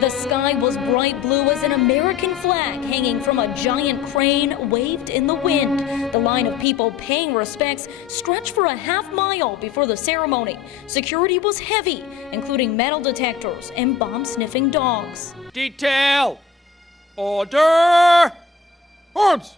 The sky was bright blue as an American flag hanging from a giant crane waved in the wind. The line of people paying respects stretched for a half-mile before the ceremony. Security was heavy, including metal detectors and bomb-sniffing dogs. Detail! Order! Arms!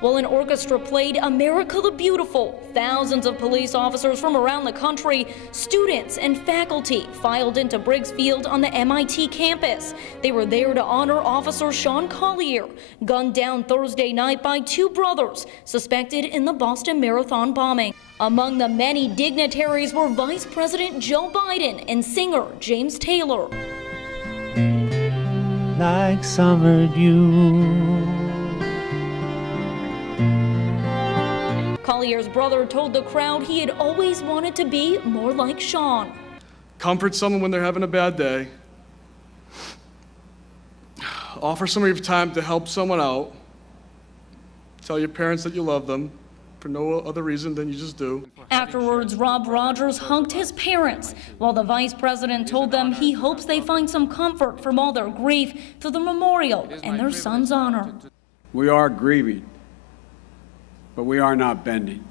While an orchestra played America the Beautiful, thousands of police officers from around the country, students and faculty filed into Briggs Field on the MIT campus. They were there to honor Officer Sean Collier, gunned down Thursday night by two brothers suspected in the Boston Marathon bombing. Among the many dignitaries were Vice President Joe Biden and singer James Taylor. Like summer dew. Collier's brother told the crowd he had always wanted to be more like Sean. Comfort someone when they're having a bad day. Offer some of your time to help someone out. Tell your parents that you love them for no other reason than you just do. Afterwards, Rob Rogers hugged his parents, while the vice president told them he hopes they find some comfort from all their grief through the memorial and their son's honor. We are grieving, but we are not bending.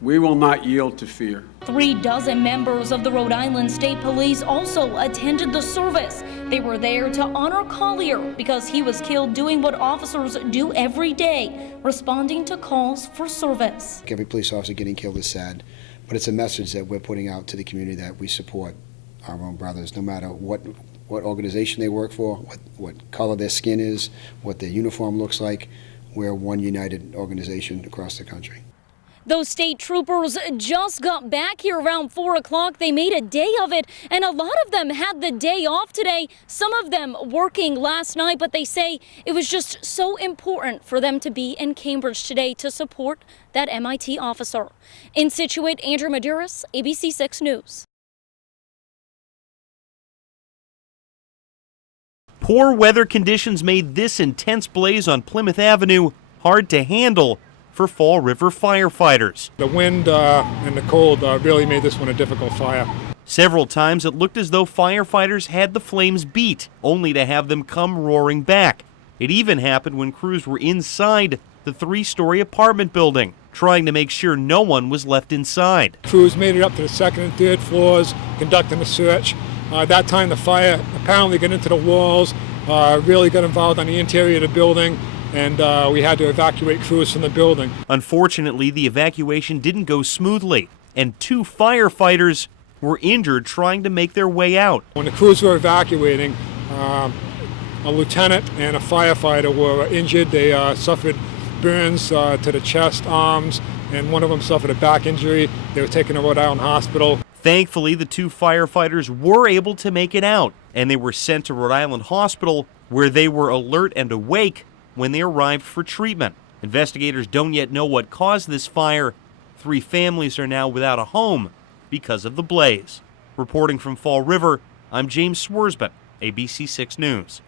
We will not yield to fear. 36 members of the Rhode Island State Police also attended the service. They were there to honor Collier because he was killed doing what officers do every day, responding to calls for service. Every police officer getting killed is sad, but it's a message that we're putting out to the community that we support our own brothers, no matter what organization they work for, what color their skin is, what their uniform looks like. We're one united organization across the country. Those state troopers just got back here around 4 o'clock. They made a day of it, and a lot of them had the day off today. Some of them working last night, but they say it was just so important for them to be in Cambridge today to support that MIT officer. In Situate, Andrew Maduris, ABC 6 News. Poor weather conditions made this intense blaze on Plymouth Avenue hard to handle for Fall River firefighters. The wind and the cold really made this one a difficult fire. Several times it looked as though firefighters had the flames beat, only to have them come roaring back. It even happened when crews were inside the 3-story apartment building, trying to make sure no one was left inside. Crews made it up to the 2nd and 3rd floors, conducting a search. At that time, the fire apparently got into the walls, really got involved on the interior of the building, and we had to evacuate crews from the building. Unfortunately, the evacuation didn't go smoothly, and 2 firefighters were injured trying to make their way out. When the crews were evacuating, a lieutenant and a firefighter were injured. They suffered burns to the chest, arms, and one of them suffered a back injury. They were taken to Rhode Island Hospital. Thankfully, the 2 firefighters were able to make it out, and they were sent to Rhode Island Hospital, where they were alert and awake when they arrived for treatment. Investigators don't yet know what caused this fire. 3 families are now without a home because of the blaze. Reporting from Fall River, I'm James Swersben, ABC 6 News.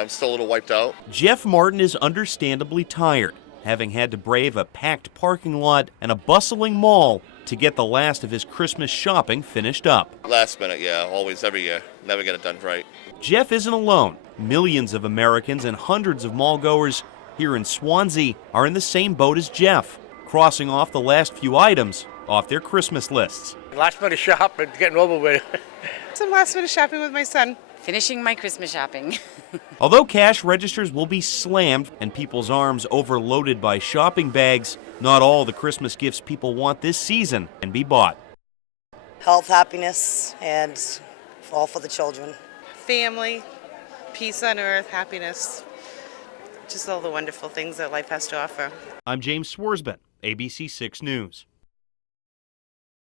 I'm still a little wiped out. Jeff Martin is understandably tired, having had to brave a packed parking lot and a bustling mall to get the last of his Christmas shopping finished up. Last minute, yeah, always, every year. Never get it done right. Jeff isn't alone. Millions of Americans and hundreds of mall-goers here in Swansea are in the same boat as Jeff, crossing off the last few items off their Christmas lists. Last minute shopping, getting over with. Some last minute shopping with my son. Finishing my Christmas shopping. Although cash registers will be slammed and people's arms overloaded by shopping bags, not all the Christmas gifts people want this season can be bought. Health, happiness, and all for the children. Family, peace on earth, happiness. Just all the wonderful things that life has to offer. I'm James Swersben, ABC 6 News.